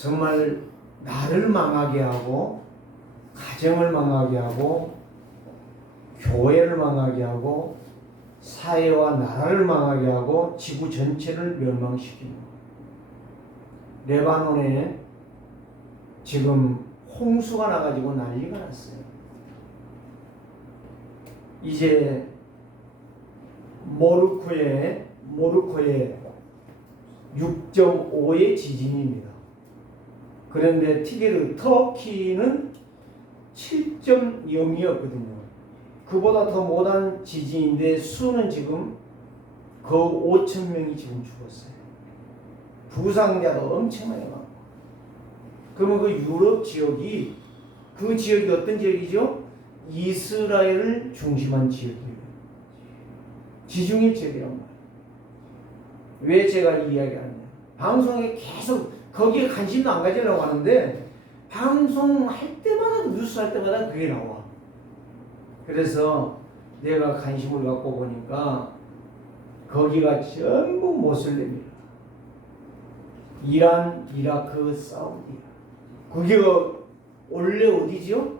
정말 나를 망하게 하고 가정을 망하게 하고 교회를 망하게 하고 사회와 나라를 망하게 하고 지구 전체를 멸망시키는 레바논에 지금 홍수가 나가지고 난리가 났어요. 이제 모로코에 6.5의 지진입니다. 그런데 터키는 7.0이었거든요. 그보다 더 못한 지진인데 수는 지금 거의 5,000명이 지금 죽었어요. 부상자도 엄청나게 많고. 그러면 그 유럽 지역이 그 지역이 어떤 지역이죠? 이스라엘을 중심한 지역이에요. 지중해 지역이란 말이에요. 왜 제가 이 이야기하느냐? 방송에 계속 거기에 관심도 안 가지려고 하는데 방송할 때마다 뉴스 할 때마다 그게 나와. 그래서 내가 관심을 갖고 보니까 거기가 전부 모슬림이야. 이란, 이라크, 사우디야. 거기가 원래 어디죠?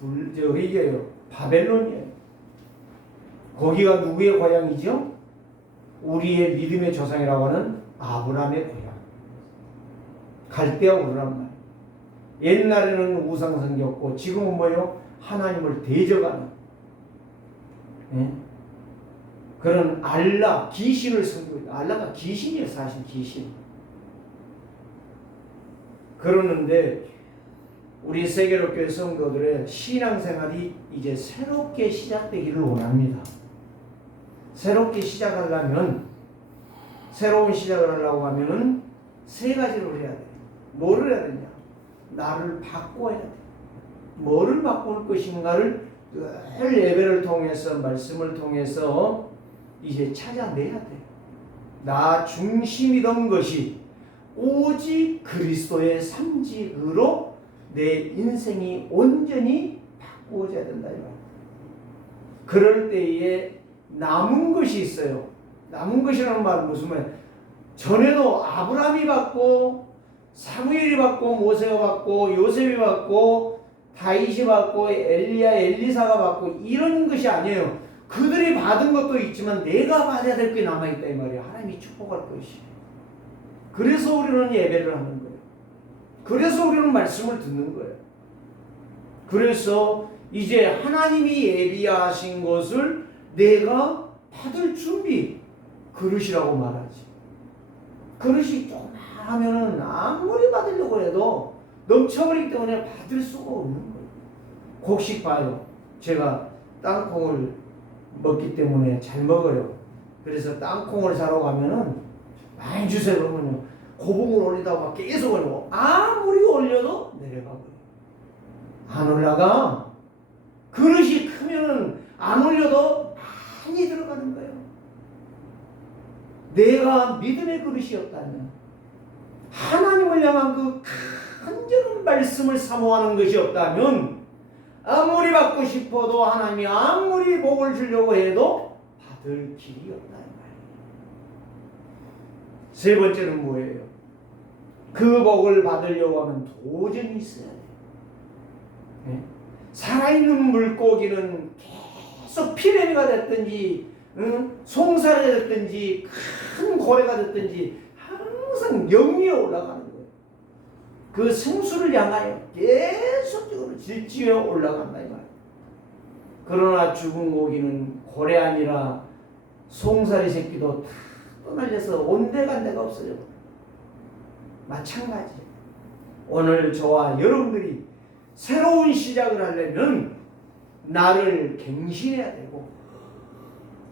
저기예요. 바벨론이에요. 거기가 누구의 고향이죠? 우리의 믿음의 조상이라고 하는 아브라함의 고향. 갈대아 우르란 말. 옛날에는 우상 섬겼고 지금은 뭐예요? 하나님을 대적하는 그런 알라, 귀신을 섬기고 있다. 알라가 귀신이에요. 사실 귀신. 그러는데 우리 세계로교회 성도들의 신앙생활이 이제 새롭게 시작되기를 원합니다. 새롭게 시작하려면 새로운 시작을 하려고 하면은 세 가지를 해야 돼요. 뭐를 해야 되냐? 나를 바꿔야 돼. 뭐를 바꿀 것인가를 늘 예배를 통해서 말씀을 통해서 이제 찾아내야 돼. 나 중심이던 것이 오직 그리스도의 삼직으로 내 인생이 온전히 바꾸어져야 된다. 그럴 때에 남은 것이 있어요. 남은 것이라는 말은 무슨 말이에요? 전에도 아브라함이 받고 사무엘이 받고 모세가 받고 요셉이 받고 다윗이 받고 엘리야 엘리사가 받고 이런 것이 아니에요. 그들이 받은 것도 있지만 내가 받아야 될 게 남아있다 이 말이에요. 하나님이 축복할 것이. 그래서 우리는 예배를 하는 거예요. 그래서 우리는 말씀을 듣는 거예요. 그래서 이제 하나님이 예비하신 것을 내가 받을 준비, 그릇이라고 말하지. 그릇이 조그마하면은 아무리 받으려고 해도 넘쳐버리기 때문에 받을 수가 없는 거예요. 곡식 봐요. 제가 땅콩을 먹기 때문에 잘 먹어요. 그래서 땅콩을 사러 가면은 많이 주세요 그러면요. 고봉을 올리다가 계속 올리고 아무리 올려도 내려가고요. 안 올라가. 그릇이 크면은 안 올려도 많이 들어가는 거예요. 내가 믿음의 그릇이었다면 하나님을 향한 그 간절한 말씀을 사모하는 것이 없다면 아무리 받고 싶어도 하나님이 아무리 복을 주려고 해도 받을 길이 없다 이 말이에요. 세 번째는 뭐예요? 그 복을 받으려고 하면 도전이 있어야 돼요. 네? 살아있는 물고기는 계속 피레미가 됐든지 송사리가 됐든지 큰 고래가 됐든지 항상 영위에 올라가는 거예요. 그 생수를 향하여 계속적으로 질주에 올라간다 이 말이에요. 그러나 죽은 고기는 고래 아니라 송사리 새끼도 다 떠날려서 온데간데가 없어져. 마찬가지. 오늘 저와 여러분들이 새로운 시작을 하려면 나를 갱신해야 되고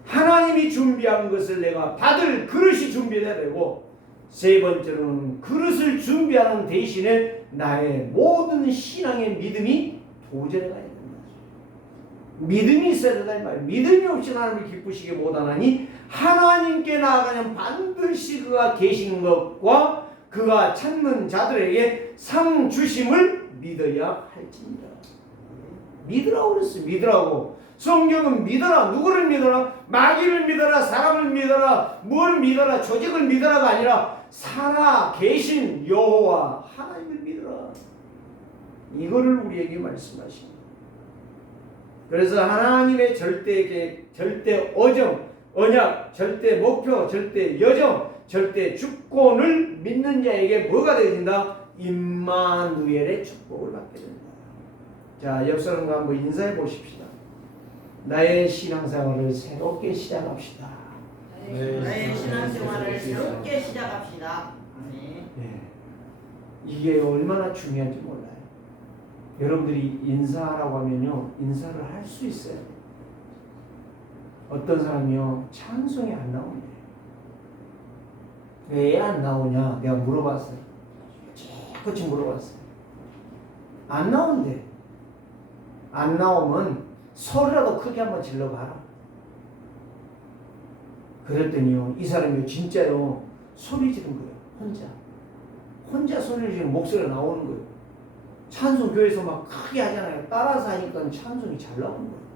하나님이 준비한 것을 내가 받을 그릇이 준비해야 되고 세 번째로는 그릇을 준비하는 대신에 나의 모든 신앙의 믿음이 도전해 가야 된다. 믿음이 있어야 된다 이 말이에요. 믿음이 없이 하나님을 기쁘시게 못하나니 하나님께 나아가면 반드시 그가 계신 것과 그가 찾는 자들에게 상 주심을 믿어야 할지니라. 믿으라고 그랬어요. 믿으라고. 성경은 믿어라. 누구를 믿어라? 마귀를 믿어라. 사람을 믿어라. 뭘 믿어라. 조직을 믿어라가 아니라 살아 계신 여호와 하나님을 믿으라. 이거를 우리에게 말씀하십니다. 그래서 하나님의 절대 계획, 절대 언약, 절대 목표, 절대 여정, 절대 주권을 믿는 자에게 뭐가 되어진다? 임마누엘의 축복을 받게 된다. 자, 옆 사람과 한번 인사해 보십시다. 나의 신앙생활을 새롭게 시작합시다. 나의 신앙생활을 새롭게 시작합시다. 네. 이게 얼마나 중요한지 몰라요. 여러분들이 인사하라고 하면요, 인사를 할 수 있어요. 어떤 사람이요, 찬송이 안 나오는데 왜 안 나오냐 내가 물어봤어요. 깨끗이 물어봤어요. 안 나온대. 안 나오면 소리라도 크게 한번 질러봐라. 그랬더니요, 이 사람이 진짜요 소리 지른 거예요. 혼자 소리를 지르면 목소리가 나오는 거예요. 찬송 교회에서 막 크게 하잖아요. 따라서 하니까 찬송이 잘 나오는 거예요.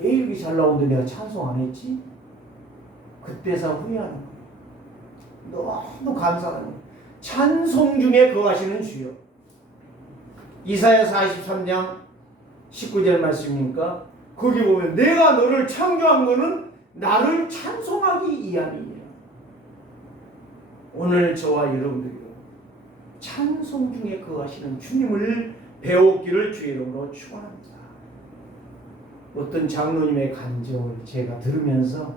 왜 이렇게 잘 나오는데 내가 찬송 안 했지? 그때서 후회하는 거예요. 너무 감사하는 거예요. 찬송 중에 거하시는 주여. 이사야 43장 19절 말씀이니까 거기 보면 내가 너를 창조한 거는 나를 찬송하기 위함이니라. 오늘 저와 여러분들이요, 찬송 중에 거하시는 주님을 배웠기를 주의 이름으로 축원합니다. 어떤 장로님의 간증을 제가 들으면서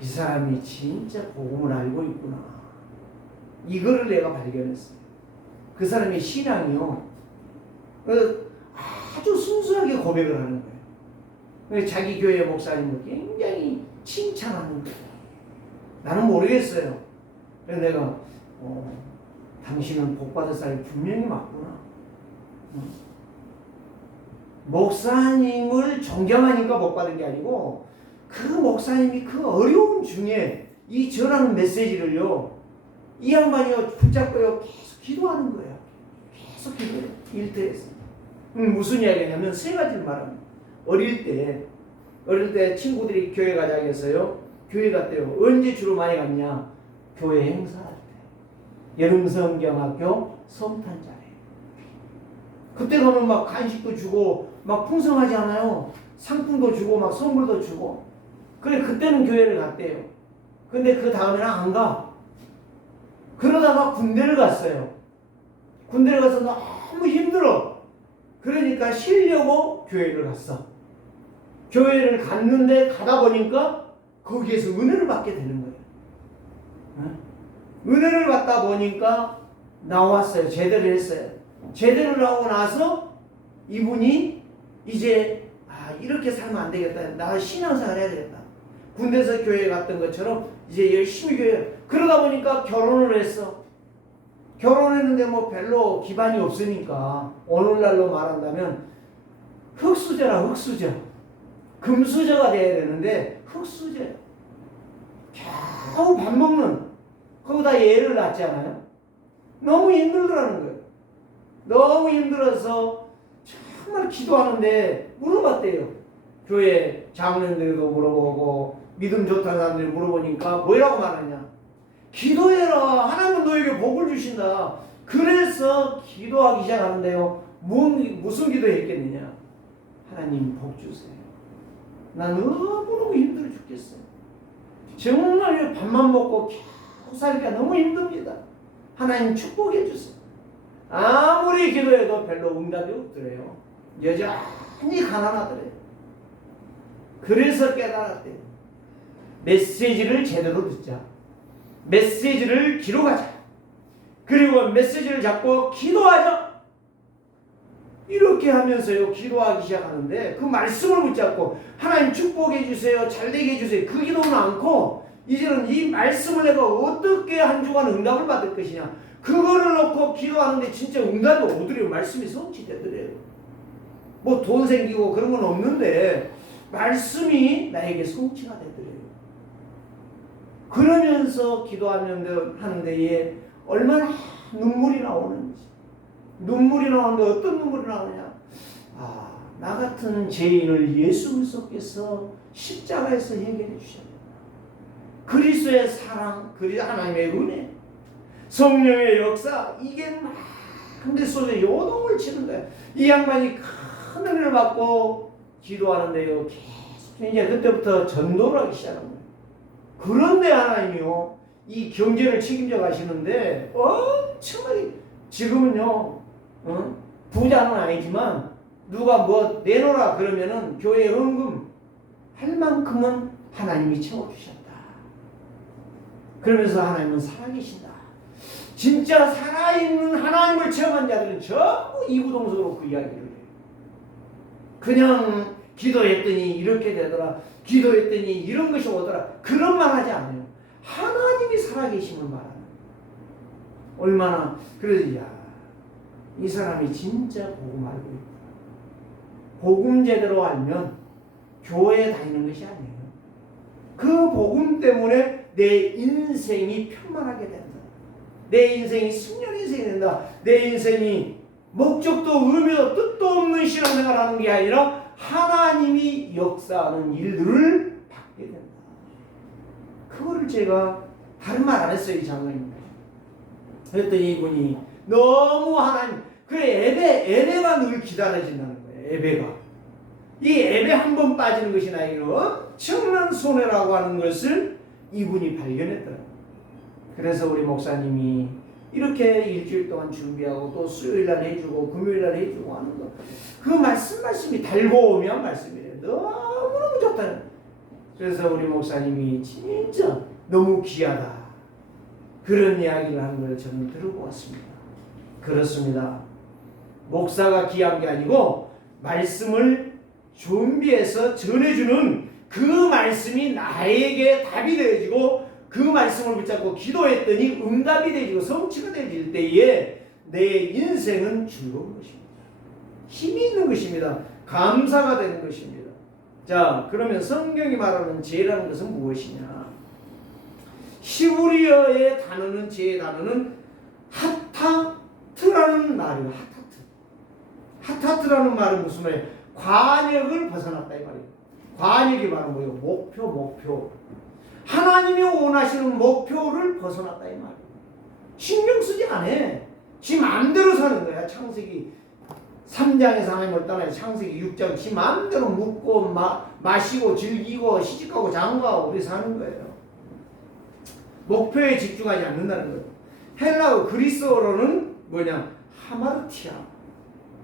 이 사람이 진짜 복음을 알고 있구나, 이거를 내가 발견했어요. 그 사람의 신앙이요, 아주 순수하게 고백을 하는 거예요. 자기 교회 목사님을 굉장히 칭찬하는 거예요. 나는 모르겠어요. 그래서 내가 당신은 복받을 사람이 분명히 맞구나. 목사님을 존경하니까 복받은 게 아니고 그 목사님이 그 어려움 중에 이 전하는 메시지를요, 이 양반이요 붙잡고요 계속 기도하는 거예요. 계속 기도해요. 일터에서. 무슨 이야기냐면 세 가지를 말합니다. 어릴 때 친구들이 교회 가자고 해서요, 교회 갔대요. 언제 주로 많이 갔냐? 교회 행사할 때. 여름성경학교 성탄절에. 그때 가면 막 간식도 주고 막 풍성하지 않아요? 상품도 주고 막 선물도 주고. 그래, 그때는 교회를 갔대요. 근데 그 다음에는 안 가. 그러다가 군대를 갔어요. 군대를 가서 너무 힘들어. 그러니까 쉬려고 교회를 갔어. 교회를 갔는데 가다 보니까 거기에서 은혜를 받게 되는 거예요. 은혜를 받다 보니까 나왔어요. 제대로 했어요. 제대로 하고 나서 이분이 이제 이렇게 살면 안 되겠다. 나 신앙생활 해야 되겠다. 군대에서 교회 갔던 것처럼 이제 열심히 교회. 그러다 보니까 결혼을 했어. 결혼했는데 뭐 별로 기반이 없으니까 오늘날로 말한다면 흙수저라, 흙수저. 금수저가 돼야 되는데 흙수저예요. 겨우 밥 먹는, 거기다 애를 낳잖아요. 너무 힘들더라는 거예요. 너무 힘들어서 정말 기도하는데 물어봤대요. 교회 장로님들도 물어보고 믿음 좋다는 사람들이 물어보니까 뭐라고 말하냐? 기도해라. 하나님은 너에게 복을 주신다. 그래서 기도하기 시작하는데요. 무슨 기도했겠느냐? 하나님 복 주세요. 난 너무너무 힘들어 죽겠어요. 정말 밥만 먹고 겨우 살기가 너무 힘듭니다. 하나님 축복해 주세요. 아무리 기도해도 별로 응답이 없더래요. 여전히 가난하더래요. 그래서 깨달았대요. 메시지를 제대로 듣자. 메시지를 기록하자. 그리고 메시지를 잡고 기도하자. 이렇게 하면서요 기도하기 시작하는데 그 말씀을 붙잡고 하나님 축복해 주세요, 잘되게 해주세요, 그 기도는 않고 이제는 이 말씀을 내가 어떻게 한 주간 응답을 받을 것이냐, 그거를 놓고 기도하는데 진짜 응답이 오더래요. 말씀이 성취되더래요. 뭐 돈 생기고 그런 건 없는데 말씀이 나에게 성취가 되더래요. 그러면서 기도하는데 얼마나 눈물이 나오는지. 눈물이 나오는데 어떤 눈물이 나오느냐? 나 같은 죄인을 예수 그리스도께서 십자가에서 해결해 주셨다. 그리스도의 사랑, 하나님의 은혜, 성령의 역사, 이게 막 근데 속에 요동을 치는 거야. 이 양반이 큰 은혜를 받고 기도하는데요, 계속 이제 그때부터 전도를 하기 시작한 거예요. 그런데 하나님이요, 이 경제를 책임져 가시는데 엄청나게, 지금은요 부자는 아니지만 누가 뭐 내놓으라 그러면은 교회 헌금 할 만큼은 하나님이 채워주셨다. 그러면서 하나님은 살아계신다. 진짜 살아있는 하나님을 체험한 자들은 전부 이구동성으로 그 이야기를 해요. 그냥 기도했더니 이렇게 되더라, 기도했더니 이런 것이 오더라, 그런 말 하지 않아요. 하나님이 살아계심을 말하는. 얼마나, 그래서 이 사람이 진짜 복음 알고 있다. 복음 제대로 알면 교회에 다니는 것이 아니에요. 그 복음 때문에 내 인생이 평안하게 된다. 내 인생이 승려 인생이 된다. 내 인생이 목적도 의미도 뜻도 없는 신앙생활을 하는 게 아니라 하나님이 역사하는 일들을 받게 된다. 그거를 제가 다른 말 안 했어요, 이 장로님. 그랬더니 이분이 너무 하나님, 예배가 늘 기다려진다는 거예요. 예배가. 이 예배 한 번 빠지는 것이 나에게 엄청난 손해라고 하는 것을 이분이 발견했더라고요. 그래서 우리 목사님이 이렇게 일주일 동안 준비하고 또 수요일날 해주고 금요일날 해주고 하는 거, 그 말씀이 달고오면 말씀이래요. 너무너무 좋다. 그래서 우리 목사님이 진짜 너무 귀하다, 그런 이야기를 하는 걸 저는 들고 왔습니다. 그렇습니다. 목사가 귀한 게 아니고 말씀을 준비해서 전해주는 그 말씀이 나에게 답이 되어지고, 그 말씀을 붙잡고 기도했더니 응답이 되어지고 성취가 되어질 때에 내 인생은 즐거운 것입니다. 힘이 있는 것입니다. 감사가 되는 것입니다. 자, 그러면 성경이 말하는 죄라는 것은 무엇이냐? 히브리어의 단어는, 죄의 단어는 하타트라는 말이에요. 하타트라는 말은 무슨 말이에요? 관역을 벗어났다 이 말이에요. 관역이 바로 뭐예요? 목표. 하나님이 원하시는 목표를 벗어났다 이 말이에요. 신경 쓰지 않아. 지 마음대로 사는 거야. 창세기 3장에서 하나님을 떠나서 창세기 6장 지 마음대로 묵고 마시고 즐기고 시집가고 장가하고 우리 사는 거예요. 목표에 집중하지 않는다는 거예요. 헬라어 그리스어로는 뭐냐? 하마르티아.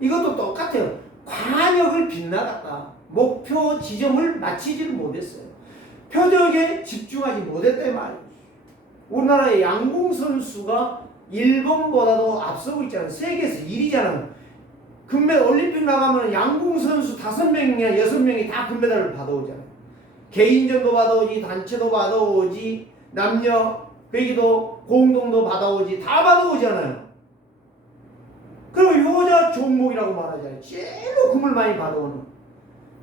이것도 똑같아요. 관역을 빗나갔다. 목표 지점을 마치지를 못했어요. 표적에 집중하지 못했다 이 말이에요. 우리나라의 양궁 선수가 일본보다도 앞서고 있잖아요. 세계에서 1위잖아요. 금메달 올림픽 나가면 양궁 선수 5명이나 6명이 다 금메달을 받아오잖아요. 개인전도 받아오지, 단체도 받아오지, 남녀 배기도 공동도 받아오지, 다 받아오잖아요. 그리고 여자 종목이라고 말하잖아요. 제일 금을 많이 받아오는.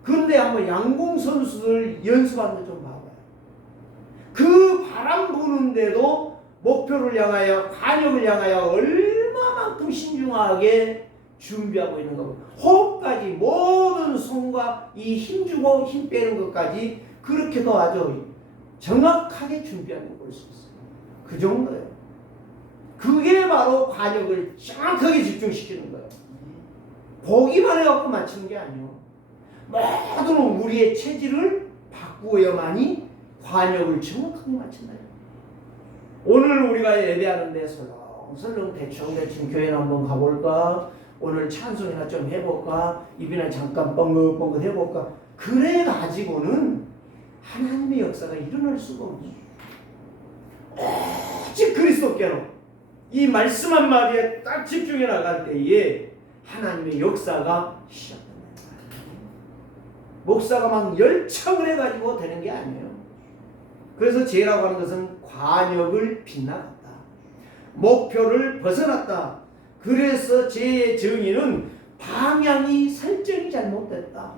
근데 한번 양궁 선수들 연습하는 거 좀 봐봐요. 그 바람 부는데도 목표를 향하여, 관역을 향하여 얼마만큼 신중하게 준비하고 있는 거고, 호흡까지, 모든 손과 이 힘주고 힘 빼는 것까지 그렇게도 아주 정확하게 준비하는 걸 볼 수 있어요. 그 정도예요. 그게 바로 관역을 정확하게 집중시키는 거예요. 보기만 해갖고 맞추는 게 아니에요. 모든 우리의 체질을 바꾸어야만이 관역을 정확하게 맞춘다. 오늘 우리가 예배하는데 설렁설렁 대충 교회나 한번 가볼까? 오늘 찬송이나 좀 해볼까? 입이나 잠깐 뻥긋뻥긋 해볼까? 그래 가지고는 하나님의 역사가 일어날 수가 없네. 오직 그리스도께로 이 말씀 한마디에 딱 집중해 나갈 때에 하나님의 역사가 시작됩니다. 목사가 막 열창을 해가지고 되는 게 아니에요. 그래서 죄라고 하는 것은 관역을 빗나갔다. 목표를 벗어났다. 그래서 죄의 정의는 방향이 설정이 잘못됐다.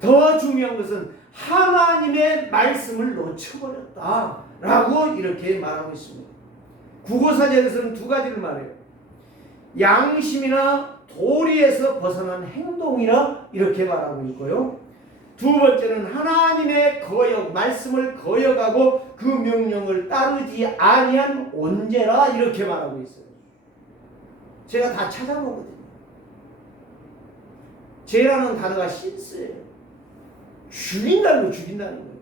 더 중요한 것은 하나님의 말씀을 놓쳐버렸다 라고 이렇게 말하고 있습니다. 국어사전에서는 두 가지를 말해요. 양심이나 도리에서 벗어난 행동이라 이렇게 말하고 있고요. 두 번째는 하나님의 거역, 말씀을 거역하고 그 명령을 따르지 아니한 온죄라 이렇게 말하고 있어요. 제가 다 찾아보거든요. 죄라는 단어가 신스예요. 죽인다는 거 죽인다는 거예요.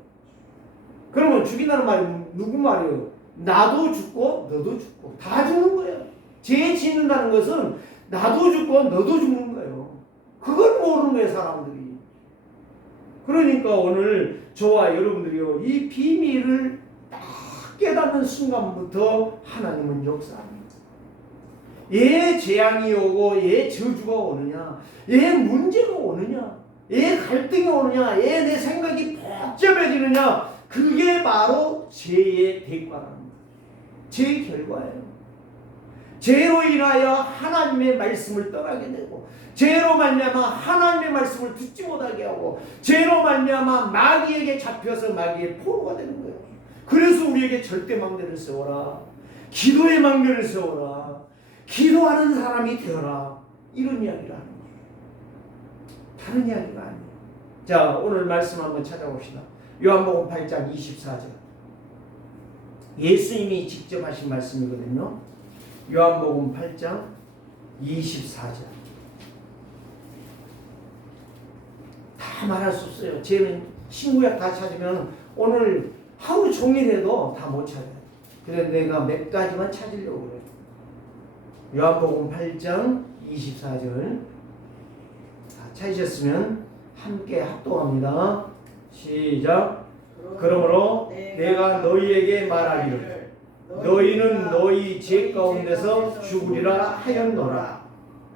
그러면 죽인다는 말이 누구 말이에요? 나도 죽고 너도 죽고 다 죽는 거예요. 죄 짓는다는 것은 나도 죽고 너도 죽는 거예요. 그걸 모르는 거예요, 사람들이. 그러니까 오늘 저와 여러분들이요, 이 비밀을 딱 깨닫는 순간부터 하나님은 역사합니다. 예 재앙이 오고 예 저주가 오느냐, 예 문제가 오느냐, 예 갈등이 오느냐, 예 내 생각이 복잡해지느냐, 그게 바로 죄의 대가랍니다. 죄의 결과예요. 죄로 인하여 하나님의 말씀을 떠나게 되고, 죄로 말미암아 하나님의 말씀을 듣지 못하게 하고, 죄로 말미암아 마귀에게 잡혀서 마귀의 포로가 되는 거예요. 그래서 우리에게 절대 망대를 세워라, 기도의 망대를 세워라, 기도하는 사람이 되어라, 이런 이야기를 하는 거예요. 다른 이야기가 아니에요. 자, 오늘 말씀 한번 찾아봅시다. 요한복음 8장 24절. 예수님이 직접 하신 말씀이거든요. 요한복음 8장 24절. 다 말할 수 없어요. 쟤는 신구약 다 찾으면 오늘 하루 종일 해도 다 못 찾아요. 그래서 내가 몇 가지만 찾으려고 그래요. 요한복음 8장 24절. 찾으셨으면 함께 합동합니다. 시작. 그러므로 내가 너희에게 말하기를 너희는 너희 죄 가운데서 죽으리라 하였노라.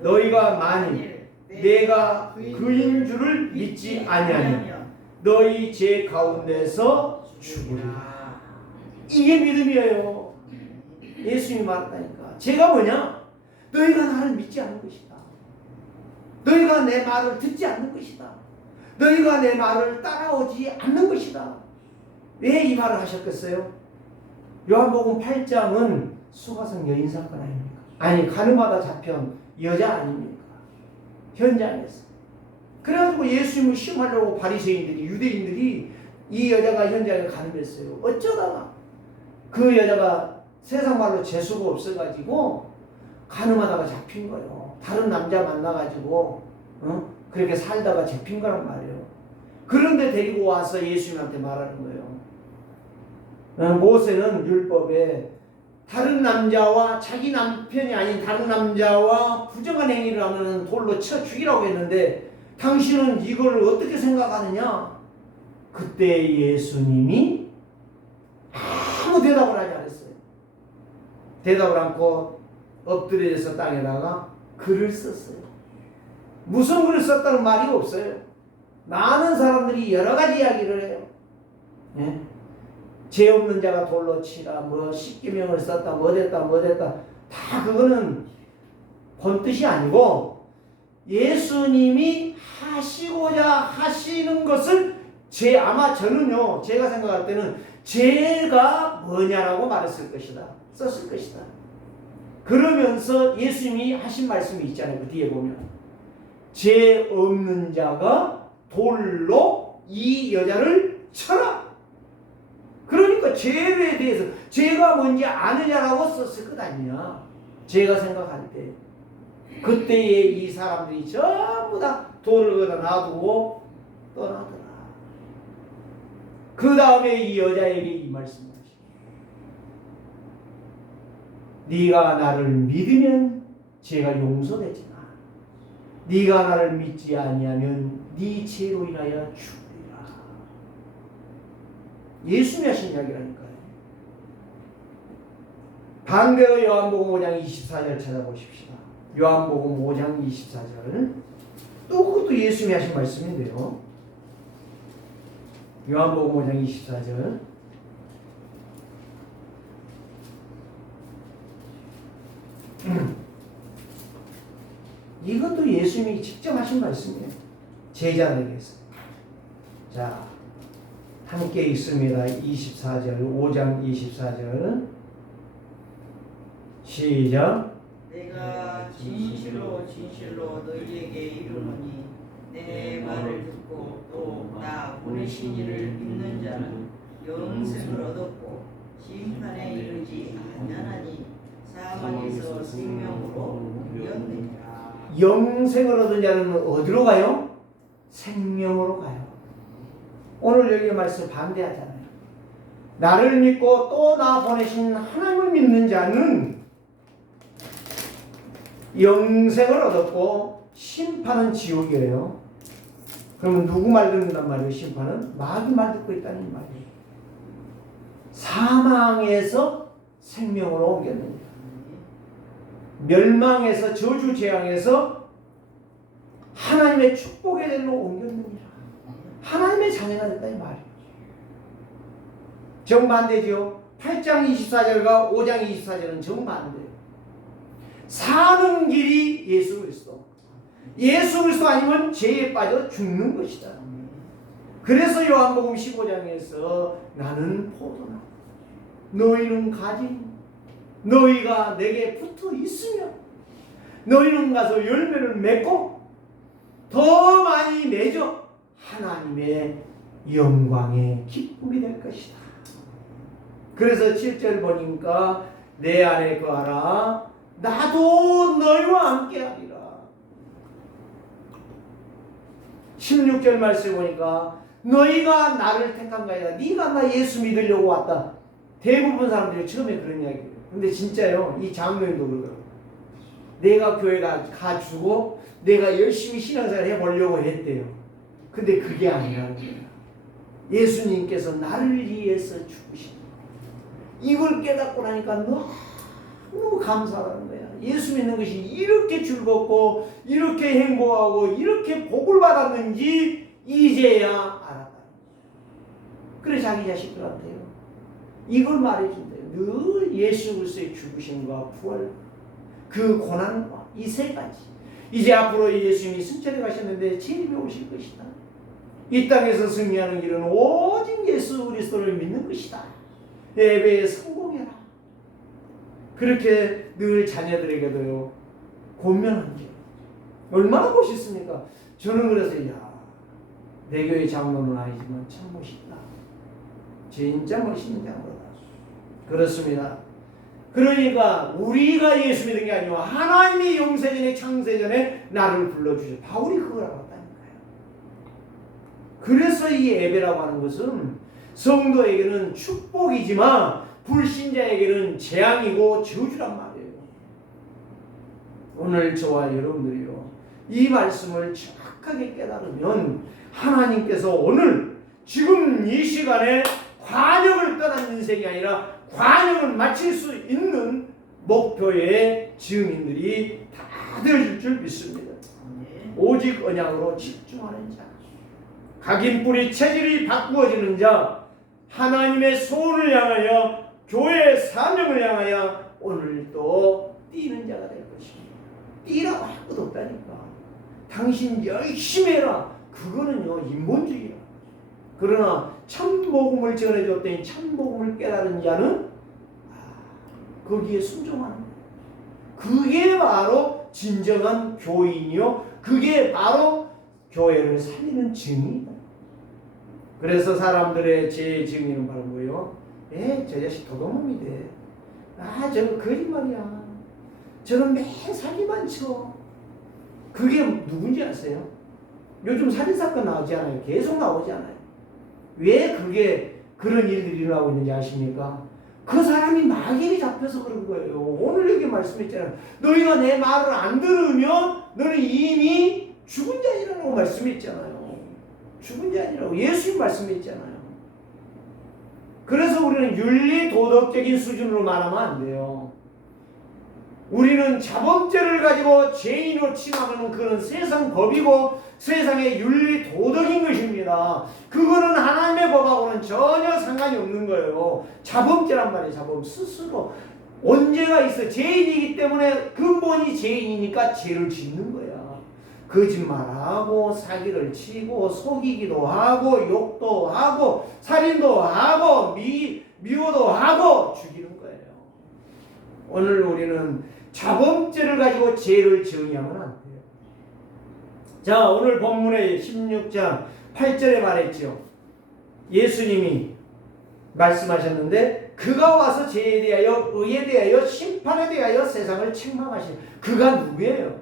너희가 만일 내가 그인 줄을 믿지 아니하면 너희 죄 가운데서 죽으리라. 이게 믿음이에요. 예수님이 말했다니까. 죄가 뭐냐? 너희가 나를 믿지 않는 것이다. 너희가 내 말을 듣지 않는 것이다. 너희가 내 말을 따라오지 않는 것이다. 왜 이 말을 하셨겠어요? 요한복음 8장은 수가성 여인 사건 아닙니까? 아니, 가늠하다 잡힌 여자 아닙니까? 현장에서. 그래가지고 예수님을 시험하려고 바리새인들이, 유대인들이 이 여자가 현장에 가늠했어요. 어쩌다가 그 여자가 세상 말로 재수가 없어가지고 가늠하다가 잡힌 거예요. 다른 남자 만나가지고 그렇게 살다가 잡힌 거란 말이에요. 그런데 데리고 와서 예수님한테 말하는 거예요. 모세는 율법에 다른 남자와, 자기 남편이 아닌 다른 남자와 부정한 행위를 하면 돌로 쳐 죽이라고 했는데 당신은 이걸 어떻게 생각하느냐? 그때 예수님이 아무 대답을 하지 않았어요. 대답을 않고 엎드려져서 땅에다가 글을 썼어요. 무슨 글을 썼다는 말이 없어요. 많은 사람들이 여러 가지 이야기를 해요. 예? 죄 없는 자가 돌로 치라, 뭐 십계명을 썼다, 뭐 됐다, 뭐 됐다. 다 그거는 본뜻이 아니고 예수님이 하시고자 하시는 것을 아마 저는요, 제가 생각할 때는 죄가 뭐냐라고 말했을 것이다, 썼을 것이다. 그러면서 예수님이 하신 말씀이 있잖아요. 그 뒤에 보면 죄 없는 자가 돌로 이 여자를 쳐라. 그러니까 죄에 대해서 죄가 뭔지 아느냐라고 썼을 것 아니냐. 제가 생각할 때 그때에 이 사람들이 전부 다 돌을 거다 놔두고 떠나더라. 그 다음에 이 여자에게 이 말씀을 하십니다. 네가 나를 믿으면 죄가 용서되지만 네가 나를 믿지 아니하면 네 죄로 인하여 죽으리라. 예수님이 하신 이야기라니까요. 반대로 요한복음 5장 24절 찾아보십시다. 요한복음 5장 24절. 또 그것도 예수님이 하신 말씀인데요. 요한복음 5장 24절. 이것도 예수님이 직접 하신 말씀이에요. 제자들에게서. 자, 함께 읽습니다. 24절, 5장 24절. 시작. 내가 진실로 진실로 너희에게 이르노니 내 말을 듣고 또 나 보내신 이를 믿는 자는 영생을 얻었고 심판에 이르지 아니하나니 사망에서 생명으로 옮겼느니라. 영생을 얻은 자는 어디로 가요? 생명으로 가요. 오늘 여기 말씀 반대하잖아요. 나를 믿고 또 나 보내신 하나님을 믿는 자는 영생을 얻었고 심판은 지옥이에요. 그러면 누구 말 듣는단 말이에요? 심판은 마귀 말 듣고 있다는 말이에요. 사망에서 생명으로 옮겼느니라. 멸망에서 저주 재앙에서 하나님의 축복의 대로 옮겼느니라. 하나님의 자녀가 됐다 이 말이에요. 정반대죠. 8장 24절과 5장 24절은 정반대예요. 사는 길이 예수 그리스도. 예수 그리스도 아니면 죄에 빠져 죽는 것이다. 그래서 요한복음 15장에서 나는 포도나무, 너희는 가지, 너희가 내게 붙어 있으면 너희는 가서 열매를 맺고 더 많이 맺어 하나님의 영광의 기쁨이 될 것이다. 그래서 7절 보니까 내 안에 거하라 나도 너희와 함께 하리라. 16절 말씀 보니까 너희가 나를 택한 거야. 네가 나 예수 믿으려고 왔다. 대부분 사람들이 처음에 그런 이야기예요. 근데 진짜요. 이 장로님도 그러더라고요. 내가 교회 가주고 내가 열심히 신앙생활 해보려고 했대요. 근데 그게 아니라는 거예요. 예수님께서 나를 위해서 죽으신 이걸 깨닫고 나니까 너무 감사하는 거야. 예수 믿는 것이 이렇게 즐겁고 이렇게 행복하고 이렇게 복을 받았는지 이제야 알았다. 그래 자기 자식들한테요. 이걸 말해준대요. 늘 예수 그리스도의 죽으심과 부활, 그 고난과 이 세 가지. 이제 앞으로 예수님이 승천해 가셨는데 재림에 오실 것이다. 이 땅에서 승리하는 길은 오직 예수 그리스도를 믿는 것이다. 예배에 성공해라. 그렇게 늘 자녀들에게도요 권면한 게 얼마나 멋있습니까? 저는 그래서 내 교회 장로는 아니지만 참 멋있다. 진짜 멋있는 장로다. 그렇습니다. 그러니까 우리가 예수 믿은 게 아니고 하나님이 영세전에 창세전에 나를 불러주셔. 바울이 그걸 알았다니까요. 그래서 이 예배라고 하는 것은 성도에게는 축복이지만 불신자에게는 재앙이고 저주란 말이에요. 오늘 저와 여러분들이요 이 말씀을 정확하게 깨달으면 하나님께서 오늘 지금 이 시간에 관역을 떠난 인생이 아니라 관역을 마칠 수 있는 목표의 증인들이 다 되어질 줄 믿습니다. 오직 언약으로 집중하는 자, 각인뿌리 체질이 바꾸어지는 자, 하나님의 소원을 향하여 교회의 사명을 향하여 오늘도 뛰는 자가 될 것입니다. 뛰라고 할 것도 없다니까. 당신 열심히 해라. 그거는요 인본주의야. 그러나 참복음을 전해줬더니 참복음을 깨달은 자는 거기에 순종하는 거예요. 그게 바로 진정한 교인이요 그게 바로 교회를 살리는 증인이다. 그래서 사람들의 제 증인은 바로 뭐예요? 저 자식 도둑놈이 돼. 저거 거짓말이야. 저는 매일 사기만 쳐. 그게 누군지 아세요? 요즘 살인사건 나오지 않아요? 계속 나오지 않아요? 왜 그게 그런 일들이 일어나고 있는지 아십니까? 그 사람이 마귀에 잡혀서 그런 거예요. 오늘 여기 말씀했잖아요. 너희가 내 말을 안 들으면 너는 이미 죽은 자이라고 말씀했잖아요. 죽은 자이라고 예수님 말씀했잖아요. 그래서 우리는 윤리 도덕적인 수준으로 말하면 안 돼요. 우리는 자범죄를 가지고 죄인으로 칭하면 그건 세상 법이고 세상의 윤리 도덕인 것입니다. 그거는 하나님의 법하고는 전혀 상관이 없는 거예요. 자범죄란 말이에요. 자범 스스로 언제가 있어. 죄인이기 때문에 근본이 죄인이니까 죄를 짓는 거야. 거짓말하고 사기를 치고 속이기도 하고 욕도 하고 살인도 하고 미워도 하고 죽이는 거예요. 오늘 우리는 자범죄를 가지고 죄를 정의하면 안 돼요. 자, 오늘 본문의 16장 8절에 말했죠. 예수님이 말씀하셨는데 그가 와서 죄에 대하여 의에 대하여 심판에 대하여 세상을 책망하시는 그가 누구예요?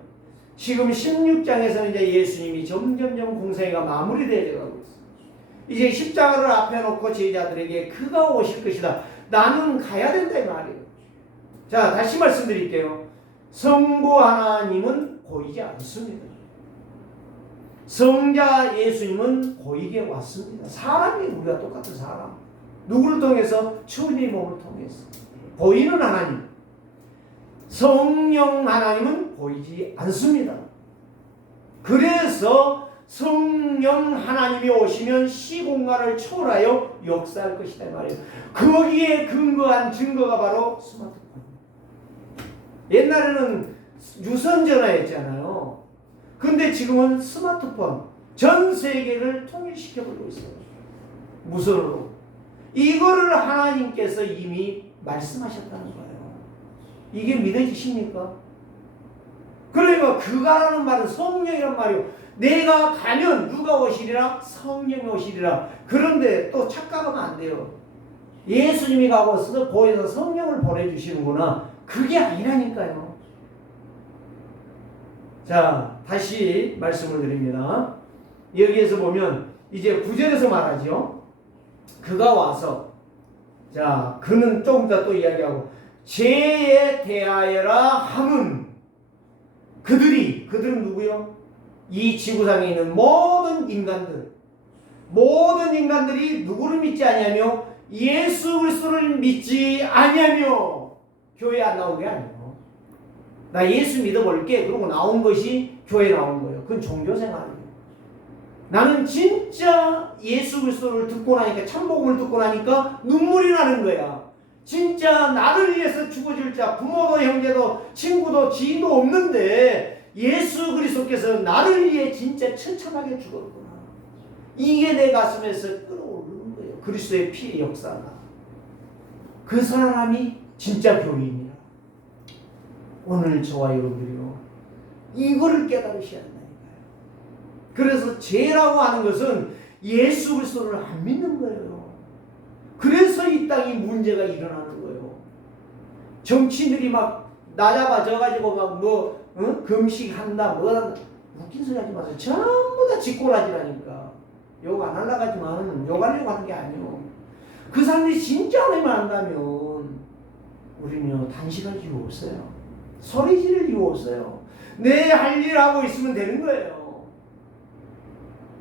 지금 16장에서는 이제 예수님이 점점점 공생애가 마무리되어 가고 있어요. 이제 십자가를 앞에 놓고 제자들에게 그가 오실 것이다. 나는 가야 된다 이 말이에요. 자, 다시 말씀드릴게요. 성부 하나님은 보이지 않습니다. 성자 예수님은 보이게 왔습니다. 사람이 우리가 똑같은 사람. 누구를 통해서? 천의 몸을 통해서. 보이는 하나님. 성령 하나님은 보이지 않습니다. 그래서 성령 하나님이 오시면 시공간을 초월하여 역사할 것이다 말이에요. 거기에 근거한 증거가 바로 스마트폰. 옛날에는 유선전화였잖아요. 근데 지금은 스마트폰 전 세계를 통일시켜버리고 있어요. 무선으로. 이거를 하나님께서 이미 말씀하셨다는 거예요. 이게 믿어지십니까? 그러니까 그가라는 말은 성령이란 말이요. 내가 가면 누가 오시리라? 성령이 오시리라. 그런데 또 착각하면 안 돼요. 예수님이 가고서 보여서 성령을 보내주시는구나. 그게 아니라니까요. 자, 다시 말씀을 드립니다. 여기에서 보면 이제 9절에서 말하죠. 그가 와서, 자, 그는 조금 더 또 이야기하고, 죄에 대하여라 함은 그들은 누구요? 이 지구상에 있는 모든 인간들이 누구를 믿지 아니하며 예수 그리스도를 믿지 아니하며. 교회 안 나온 게 아니에요. 나 예수 믿어볼게 그러고 나온 것이 교회 나온 거예요. 그건 종교생활이에요. 나는 진짜 예수 그리스도를 듣고 나니까, 참복음을 듣고 나니까 눈물이 나는 거야. 진짜 나를 위해서 죽어줄 자, 부모도 형제도 친구도 지인도 없는데 예수 그리스도께서 나를 위해 진짜 처참하게 죽었구나. 이게 내 가슴에서 끌어오르는 거예요. 그리스도의 피의 역사가. 그 사람이 진짜 교인이라. 오늘 저와 여러분들이요, 이거를 깨달으셔야 한다니까요. 그래서 죄라고 하는 것은 예수 그리스도를 안 믿는 거예요. 그래서 이 땅에 문제가 일어나는 거예요. 정치인들이 막 나잡아져가지고 막 금식한다, 웃긴 소리 하지 마세요. 전부 다 짓꼬라지라니까. 욕 안 하려고 하지만 욕하려고 하는 게 아니에요. 그 사람들이 진짜 하나님을 안다면 우리는요, 단식할 이유 없어요. 소리 지를 이유 없어요. 내 할 일 하고 있으면 되는 거예요.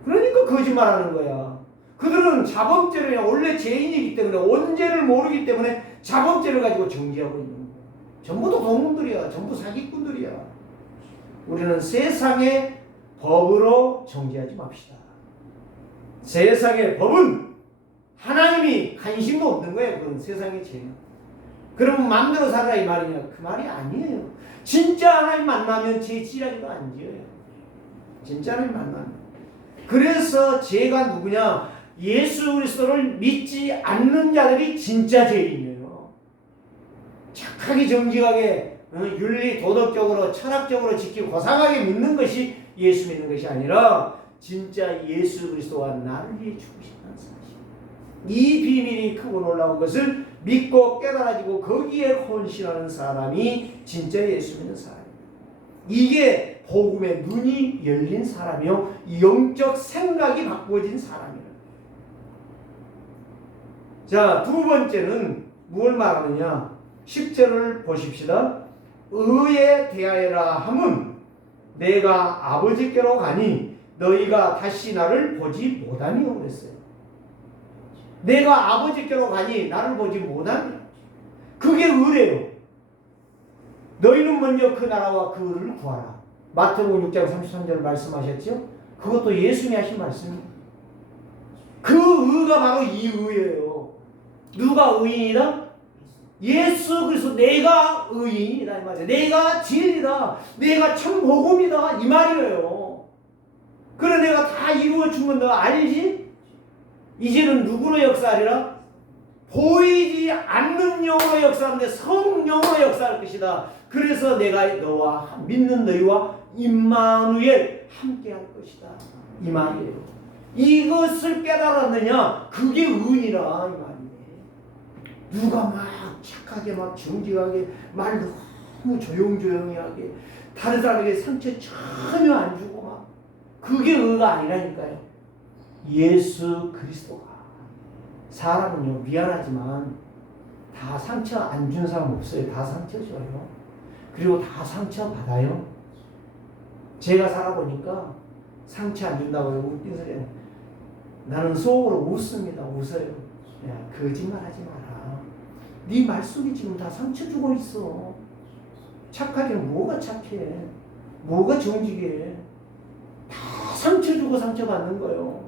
그러니까 거짓말하는 거야. 그들은 자범죄를, 원래 죄인이기 때문에 원죄를 모르기 때문에 자범죄를 가지고 정죄하고 있는 거예요. 전부 다 동문들이야. 전부 사기꾼들이야. 우리는 세상의 법으로 정죄하지 맙시다. 세상의 법은 하나님이 관심도 없는 거예요. 그건 세상의 죄는. 그러면 마음대로 살아라 이 말이냐? 그 말이 아니에요. 진짜 하나님 만나면 죄 지라기도 안 지어요. 진짜 하나님 만나면. 그래서 죄가 누구냐? 예수 그리스도를 믿지 않는 자들이 진짜 죄인이에요. 착하게 정직하게 윤리 도덕적으로 철학적으로 지키고 고상하게 믿는 것이 예수 믿는 것이 아니라 진짜 예수 그리스도와 나를 위해 죽으셨다는 사실. 이 비밀이 크고 놀라운 것을 믿고 깨달아지고 거기에 헌신하는 사람이 진짜 예수 믿는 사람입니다. 이게 복음의 눈이 열린 사람이요, 영적 생각이 바꾸어진 사람이에요. 자, 두 번째는 뭘 말하느냐? 10절을 보십시다. 의에 대하여라 함은 내가 아버지께로 가니 너희가 다시 나를 보지 못하니요 그랬어요. 내가 아버지께로 가니 나를 보지 못하니. 그게 의래요. 너희는 먼저 그 나라와 그 의를 구하라. 마태복음 6장 33절 말씀하셨죠? 그것도 예수님이 하신 말씀입니다. 그 의가 바로 이 의예요. 누가 의인이다? 예수 그리스도. 내가 의인이다 이 말이에요. 내가 진리다. 내가 참 복음이다 이 말이에요. 그래 내가 다 이루어 준 건 너 알지? 이제는 누구로 역사하리라? 보이지 않는 영으로 역사하는데 성령으로 역사할 것이다. 그래서 내가 너와 믿는 너희와 임마누엘 함께할 것이다. 이 말이에요. 이것을 깨달았느냐? 그게 은이라 이 말이에요. 누가 막 착하게 막 정직하게 말 너무 조용조용히 하게 다른 사람에게 상처 전혀 안 주고 막 그게 의가 아니라니까요. 예수 그리스도가 사람은요 미안하지만 다 상처 안 준 사람 없어요. 다 상처 줘요. 그리고 다 상처 받아요. 제가 살아보니까 상처 안 준다고 웃긴 소리예요. 나는 속으로 웃습니다. 웃어요. 야, 거짓말하지 마라. 네 말속에 지금 다 상처 주고 있어. 착하게 뭐가 착해? 뭐가 정직해? 다 상처 주고 상처 받는 거예요.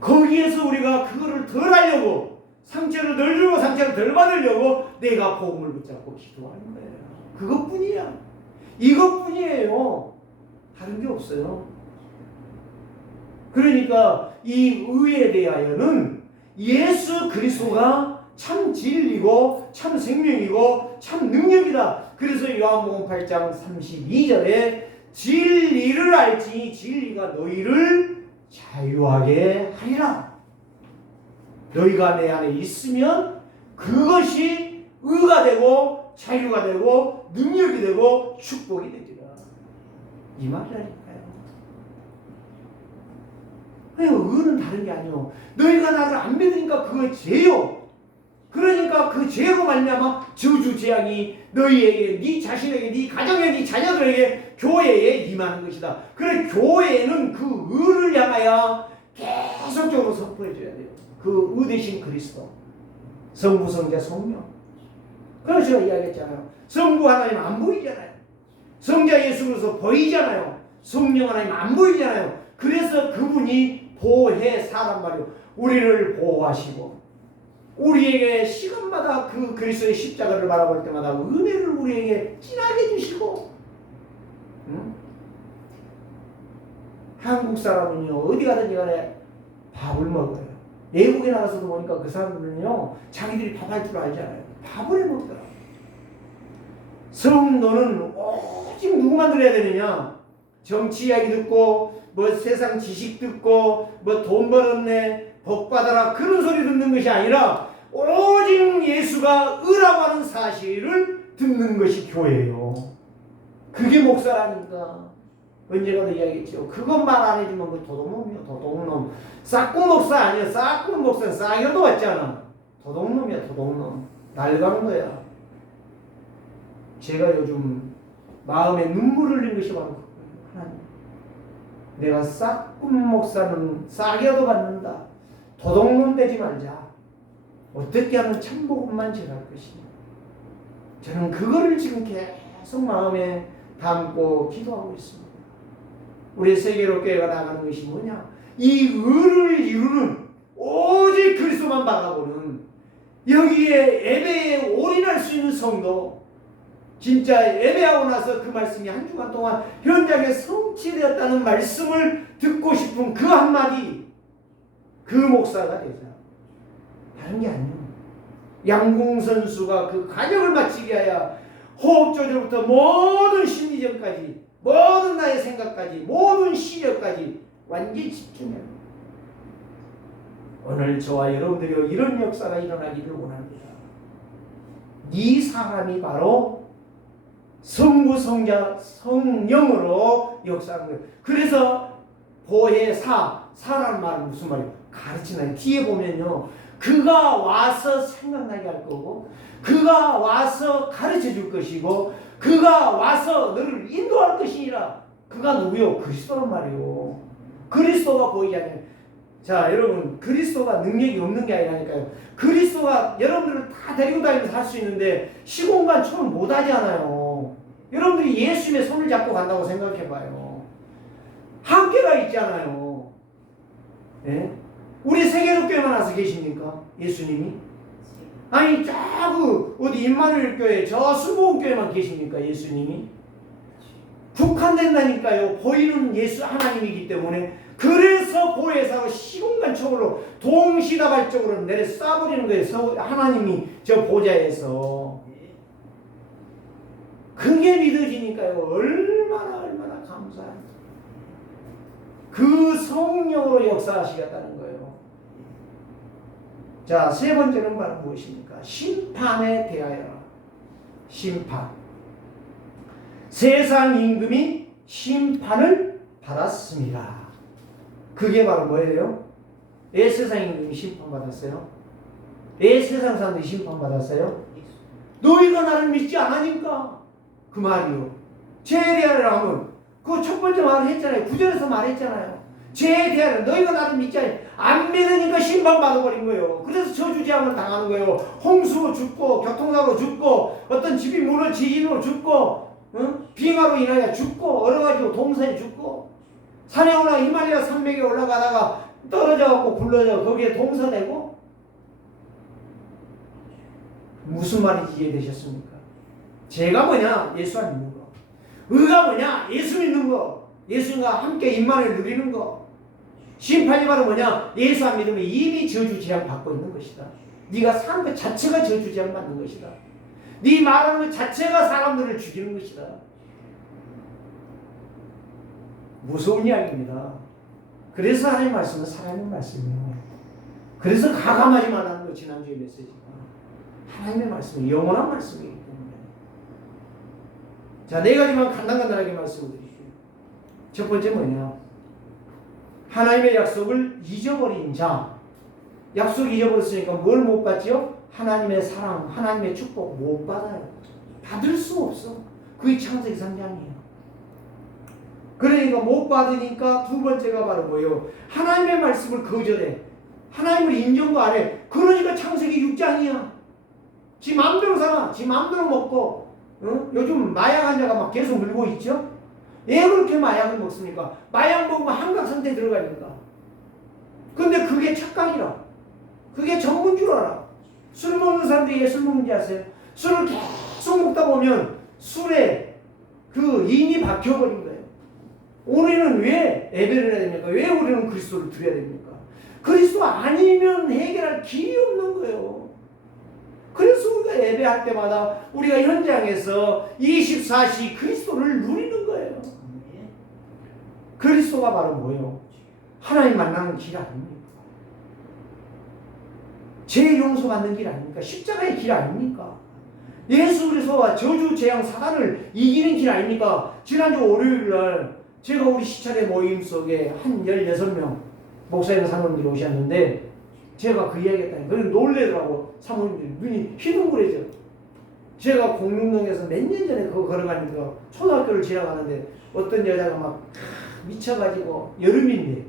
거기에서 우리가 그거를 덜 하려고 상처를 덜 주고 상처를 덜 받으려고 내가 복음을 붙잡고 기도하는 거예요. 그것뿐이야. 이것뿐이에요. 다른 게 없어요. 그러니까 이 의에 대하여는 예수 그리스도가 참 진리고 참 생명이고 참 능력이다. 그래서 요한복음 8장 32절에 진리를 알지 진리가 너희를 자유하게 하리라. 너희가 내 안에 있으면 그것이 의가 되고 자유가 되고 능력이 되고 축복이 되리라. 이 말이라니까요. 의는 다른 게 아니요. 너희가 나를 안 믿으니까 그거 죄요. 그러니까 그 죄로 말미암아 저주 재앙이 너희에게, 네 자신에게, 네 가정에, 네 자녀들에게, 교회에 임하는 것이다. 그래 교회에는 그 의를 향하여 계속적으로 선포해 줘야 돼요. 그 의 대신 그리스도, 성부, 성자, 성령. 그래서 제가 이야기했잖아요. 성부 하나님 안 보이잖아요. 성자 예수 그리스도 보이잖아요. 성령 하나님 안 보이잖아요. 그래서 그분이 보혜사란 말이에요. 우리를 보호하시고 우리에게 시간마다 그 그리스도의 십자가를 바라볼 때마다 은혜를 우리에게 진하게 주시고, 응? 한국 사람은요 어디 가든지 간에 밥을 먹어요. 외국에 나가서도 보니까 그 사람들은요 자기들이 밥할 줄 알잖아요. 밥을 해 먹더라. 성도는 오직 누구만 들어야 되느냐? 정치 이야기 듣고 뭐 세상 지식 듣고 뭐 돈 벌었네 복 받아라 그런 소리 듣는 것이 아니라 오직 예수가 의라고 하는 사실을 듣는 것이 교회예요. 그게 목사라니까. 언제가도 이야기했죠. 그것 말 안 해주면 그 도둑놈이야. 도둑놈. 싹꿍 목사 아니야. 싹꿍 목사는 싸게도 왔잖아. 도둑놈이야. 도둑놈. 날가는 거야. 제가 요즘 마음에 눈물을 흘린 것이 바로 그거예요. 하나님, 내가 싹꿍 목사는 싸게도 받는다. 도둑놈 되지 말자. 어떻게 하면 참복음만 전할 것이냐. 저는 그거를 지금 계속 마음에 담고 기도하고 있습니다. 우리 세계로 교회가 나가는 것이 뭐냐? 이 의를 이루는 오직 그리스도만 바라보는 여기에 예배에 올인할 수 있는 성도, 진짜 예배하고 나서 그 말씀이 한 주간 동안 현장에 성취되었다는 말씀을 듣고 싶은 그 한마디, 그 목사가 되자. 다른 게 아니에요. 양궁 선수가 그 간역을 마치게 하여 호흡 조절부터 모든 심리전까지, 모든 나의 생각까지, 모든 시력까지 완전히 집중해요. 오늘 저와 여러분들이 이런 역사가 일어나기를 원합니다. 이 사람이 바로 성부, 성자, 성령으로 역사하는 거예요. 그래서 보혜사라는 말은 무슨 말이에요? 가르치는. 뒤에 보면요, 그가 와서 생각나게 할 거고, 그가 와서 가르쳐 줄 것이고, 그가 와서 너를 인도할 것이니라. 그가 누구요? 그리스도란 말이요. 그리스도가 보이지 않아요. 자, 여러분, 그리스도가 능력이 없는 게 아니라니까요. 그리스도가 여러분들을 다 데리고 다니면서 할 수 있는데 시공간 처음 못 하잖아요. 여러분들이 예수님의 손을 잡고 간다고 생각해봐요. 한계가 있잖아요. 예? 우리 세계로교회만 와서 계십니까? 예수님이? 아니 저 어디 임마누엘 교회 저 순복음교회만 계십니까? 예수님이? 국한된다니까요. 보이는 예수 하나님이기 때문에 그래서 보혜사가 시공간총으로 동시다발적으로 내려 쏴버리는 거예요. 하나님이 저 보좌에서. 그게 믿어지니까요. 얼마나 감사해요. 그 성령으로 역사하시겠다는 거예요. 자, 세 번째는 바로 무엇입니까? 심판에 대하여라. 심판. 세상 임금이 심판을 받았습니다. 그게 바로 뭐예요? 왜 세상 임금이 심판받았어요? 왜 세상 사람들이 심판받았어요? 너희가 나를 믿지 않으니까. 그 말이요. 죄에 대하여라 하면 그 첫 번째 말을 했잖아요. 9절에서 말했잖아요. 죄에 대하여라. 너희가 나를 믿지 안 믿으니까 심판받아버린 거예요. 그래서 저주재앙을 당하는 거예요. 홍수로 죽고 교통사고로 죽고 어떤 집이 무너지기로 죽고 빙하로 인하여 죽고 여러 가지로 동산에 죽고 산에 올라가 히말라야 산맥에 올라가다가 떨어져갖고 굴러져 거기에 동서되고. 무슨 말인지 이해되셨습니까? 죄가 뭐냐? 예수 안 믿는 거. 의가 뭐냐? 예수 믿는 거. 예수님과 함께 임만을 누리는 거. 심판이 바로 뭐냐? 예수 안 믿으면 이미 저주 재앙 받고 있는 것이다. 네가 사는 것 자체가 저주 재앙 받는 것이다. 네 말하는 것 자체가 사람들을 죽이는 것이다. 무서운 이야기입니다. 그래서 하나님 말씀은 살아있는 말씀이에요. 그래서 가감하지 말라는 거 지난주에 메시지가. 하나님의 말씀은 영원한 말씀이기 때문에. 자, 네 가지만 간단하게 말씀을 드릴게요. 첫 번째 뭐냐? 하나님의 약속을 잊어버린 자. 약속 잊어버렸으니까 뭘 못 받지요? 하나님의 사랑, 하나님의 축복 못 받아요. 받을 수 없어. 그게 창세기 3장이에요. 그러니까 못 받으니까 두 번째가 바로 뭐예요? 하나님의 말씀을 거절해. 하나님을 인정도 안 해. 그러니까 창세기 6장이야. 지 마음대로 살아. 지 마음대로 먹고. 요즘 마약 환자가 막 계속 물고 있죠? 왜 그렇게 마약을 먹습니까? 마약 먹으면 한각 상태에 들어가니까. 근데 그게 착각이라. 그게 전부인 줄 알아. 술 먹는 사람들이 왜 술 먹는지 아세요? 술을 계속 먹다 보면 술에 그 인이 박혀버린 거예요. 우리는 왜 예배를 해야 됩니까? 왜 우리는 그리스도를 드려야 됩니까? 그리스도 아니면 해결할 길이 없는 거예요. 그래서 우리가 예배할 때마다 우리가 현장에서 24시 그리스도를 누리는 거예요. 그리스도가 바로 뭐예요? 하나님 만나는 길 아닙니까? 죄 용서받는 길 아닙니까? 십자가의 길 아닙니까? 예수 그리스도와 저주 재앙 사단을 이기는 길 아닙니까? 지난주 월요일날 제가 우리 시찰의 모임 속에 한 16명 목사님 사모님들이 오셨는데 제가 그 이야기 했다니 그래서 놀래더라고. 사모님들이 눈이 휘둥그레져. 제가 공릉동에서 몇 년 전에 그거 걸어가니까 초등학교를 지나가는데 어떤 여자가 막 미쳐가지고 여름인데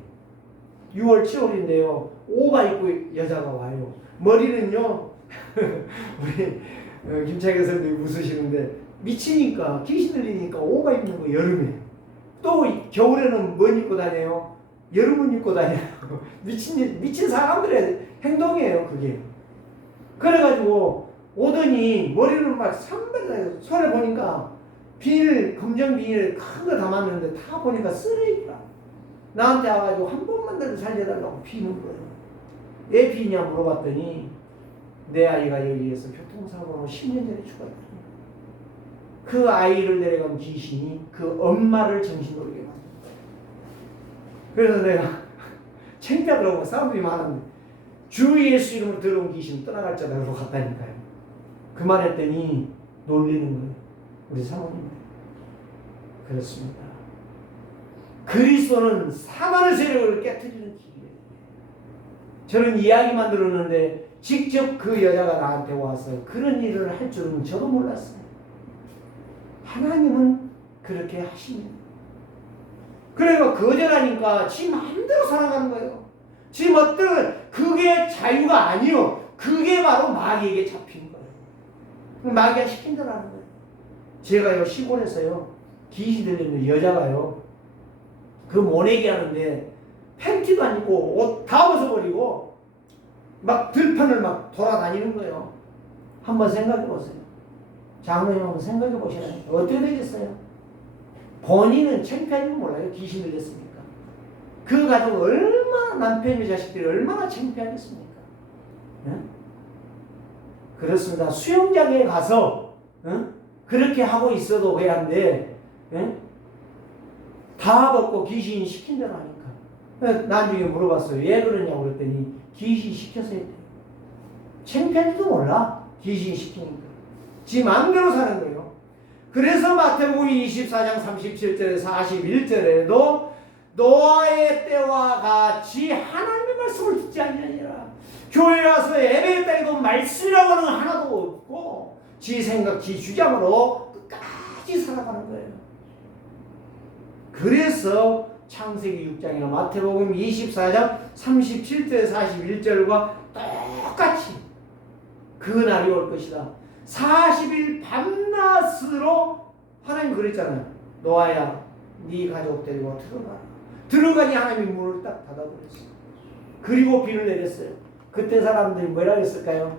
6월 7월인데요 오가 입고 여자가 와요. 머리는요 우리 김창현 선생님이 웃으시는데 미치니까 귀신 들리니까 오가 입는 거 여름에 또 겨울에는 뭔 입고 다녀요? 여름은 입고 다녀요. 미친 사람들의 행동이에요 그게. 그래가지고 오더니 머리를 막 산발해요. 손에 보니까 비닐 검정 비닐 큰 거 담았는데 다 보니까 쓰레기라. 나한테 와가지고 한 번만 더 살려달라고 비는 거예요. 왜 비냐 물어봤더니 내 아이가 여기에서 교통사고로 10년 전에 죽었다. 그 아이를 내려간 귀신이 그 엄마를 정신으로 오게 만든 거예요. 그래서 내가 창피하더라고. 사람들이 많은데 주 예수 이름으로 들어온 귀신 떠나갈 자다 그러고 갔다니까요. 그 말 했더니 놀리는 거예요. 우리 사모님. 그렇습니다. 그리스도는 사단의 세력을 깨트리는 길이에요. 저는 이야기만 들었는데 직접 그 여자가 나한테 와서 그런 일을 할 줄은 저도 몰랐어요. 하나님은 그렇게 하십니다. 그래서 거절하니까 지 마음대로 살아가는 거예요. 지 멋대로. 그게 자유가 아니요. 그게 바로 마귀에게 잡힌 거예요. 마귀가 시킨 대로 하는 거예요. 제가요 시골에서요 귀신 들리는 여자가요 그 모내기 하는데 팬티도 안 입고 옷 다 벗어버리고 막 들판을 막 돌아다니는 거예요. 한번 생각해 보세요. 장로님 한번 생각해 보시라니까. 어떻게 되겠어요? 본인은 창피한지 몰라요. 귀신 들렸으니까. 그 가족 얼마나 남편이 자식들이 얼마나 창피하겠습니까? 예? 그렇습니다. 수영장에 가서 그렇게 하고 있어도 왜 안 돼? 예? 다 벗고 귀신 시킨다니까. 나중에 물어봤어요. 왜 그러냐고 그랬더니 귀신 시켜서 했대요. 창피한지도 몰라. 귀신 시키니까. 지 마음대로 사는 거예요. 그래서 마태복음 24장 37절에서 41절에도 노아의 때와 같이 하나님의 말씀을 듣지 않느니라. 교회 와서 예배했다 해도 말씀이라고 하는 건 하나도 없고 지 생각, 지 주장으로 끝까지 살아가는 거예요. 그래서 창세기 6장이나 마태복음 24장 37절 41절과 똑같이 그날이 올 것이다. 40일 밤낮으로 하나님 그랬잖아요. 노아야 네 가족 데리고 들어가라. 들어가니 하나님이 문을 딱 닫아버렸어요. 그리고 비를 내렸어요. 그때 사람들이 뭐라 했을까요?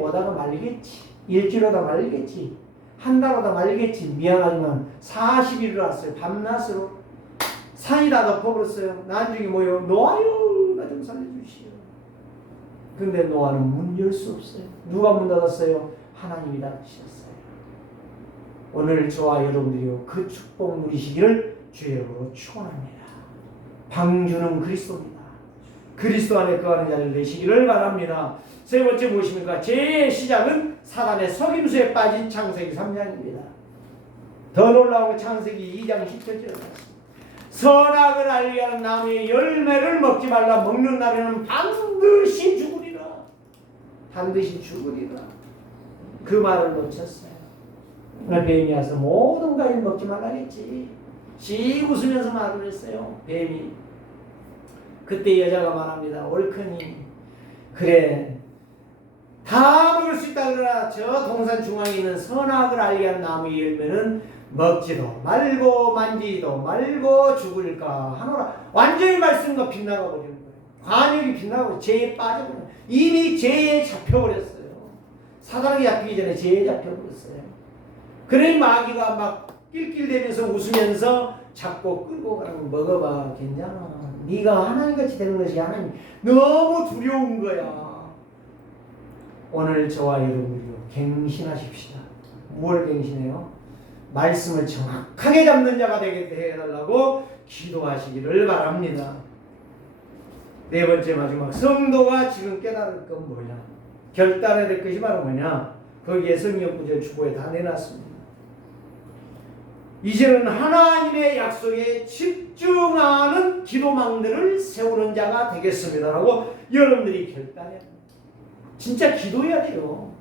오다가 말리겠지. 일주일 오다 말리겠지. 한 달 오다 말리겠지. 미안하지만 40일을 왔어요. 밤낮으로. 산이 다 덮어버렸어요. 나중에 뭐요? 노아요 나 좀 살려주시오. 근데 노아는 문 열 수 없어요. 누가 문 닫았어요? 하나님이 닫으셨어요. 오늘 저와 여러분들이요 그 축복 누리시기를 주의 이름으로 축원합니다. 방주는 그리스도입니다. 그리스도 안에 거하는 자를 되시기를 바랍니다. 세 번째 무엇입니까? 죄의 시작은 사단의 속임수에 빠진 창세기 3장입니다. 더 놀라운 창세기 2장 10절에 선악을 알게 하는 나무의 열매를 먹지 말라. 먹는 날에는 반드시 죽으리라. 반드시 죽으리라. 그 말을 놓쳤어요. 뱀이 와서 모든 과일 먹지 말라겠지. 씩 웃으면서 말을 했어요. 뱀이. 그때 여자가 말합니다. 옳거니 그래 다 먹을 수 있다 그러나 저 동산 중앙에 있는 선악을 알게 하는 나무의 열매는 먹지도 말고 만지지도 말고 죽을까 하노라. 완전히 말씀과 빗나가 버리는 거예요. 관역이 빗나가고 죄에 빠져버려요. 이미 죄에 잡혀버렸어요. 사단에게 잡히기 전에 죄에 잡혀버렸어요. 그러니 마귀가 막 낄낄대면서 웃으면서 잡고 끌고 가라고 먹어봐. 괜찮아. 네가 하나님같이 되는 것이 하나님 너무 두려운 거야. 오늘 저와 여러분들이요 갱신하십시다. 무엇을 갱신해요? 말씀을 정확하게 잡는 자가 되게 해달라고 기도하시기를 바랍니다. 네 번째 마지막 성도가 지금 깨달을 건 뭐냐? 결단해야 될 것이 바로 뭐냐? 거기에 성경 구절 주보에 다 내놨습니다. 이제는 하나님의 약속에 집중하는 기도망들을 세우는 자가 되겠습니다라고 여러분들이 결단해야 합니다. 진짜 기도해야 돼요.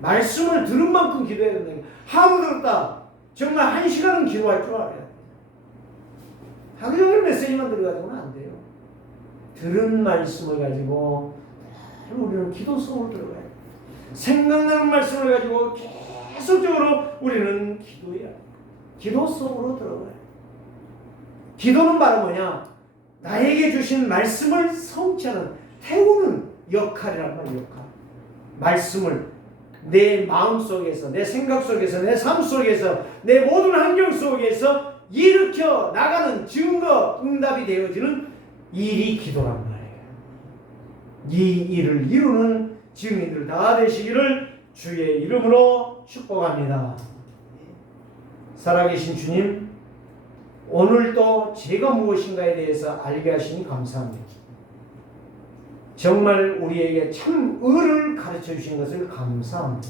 말씀을 들은 만큼 기도해야 된다. 하루 들었다. 정말 1시간은 기도할 줄 알아야 돼요. 하루 종일 메시지만 들어가지고는 안 돼요. 들은 말씀을 가지고 우리는 기도 속으로 들어가야 돼요. 생각나는 말씀을 가지고 계속적으로 우리는 기도해야 돼요. 기도 속으로 들어가야 돼요. 기도는 바로 뭐냐? 나에게 주신 말씀을 성취하는 태우는 역할이란 말이에요. 역할. 말씀을 내 마음 속에서, 내 생각 속에서, 내 삶 속에서, 내 모든 환경 속에서 일으켜 나가는 증거, 응답이 되어지는 일이 기도란 말이에요. 이 일을 이루는 증인들 다 되시기를 주의 이름으로 축복합니다. 살아계신 주님, 오늘도 제가 무엇인가에 대해서 알게 하시니 감사합니다. 정말 우리에게 참 의를 가르쳐 주신 것을 감사합니다.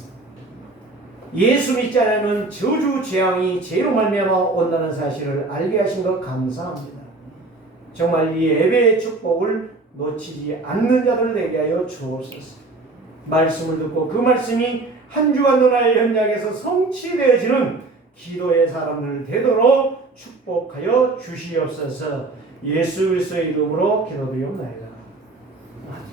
예수 믿지 않으면 저주 재앙이 죄로 말미암아 온다는 사실을 알게 하신 것 감사합니다. 정말 이 예배의 축복을 놓치지 않는 자들 되게 하여 주옵소서. 말씀을 듣고 그 말씀이 한 주간 너나의 현장에서 성취되어지는 기도의 사람들 되도록 축복하여 주시옵소서. 예수 그리스도의 이름으로 기도드리옵나이다. 아멘.